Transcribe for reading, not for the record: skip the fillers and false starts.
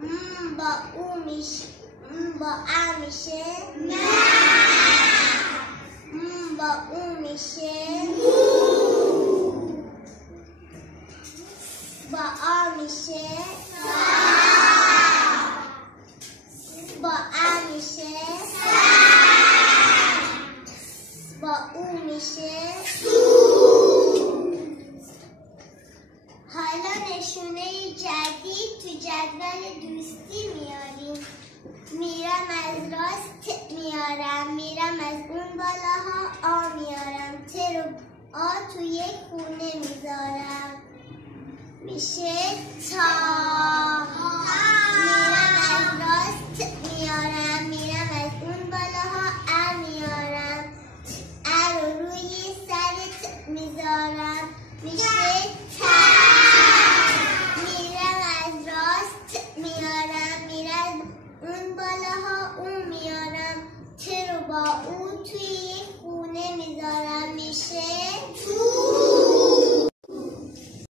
با او میشه با ا میشه با او میشه با آ میشه با ا میشه با او میشه حالا نشونه جدید تو جدول دوستی میاریم. میرم از راست میارم، میرم از اون بالاها آ میارم، ت رو آ تو یک خونه میذارم میشه تا. میرم از راست میارم، میرم از اون بالاها ا میارم، ا رو روی سرت میذارم میشه تا. میرم از راست میارم، میرم اون بالاها اون میارم، ت رو با او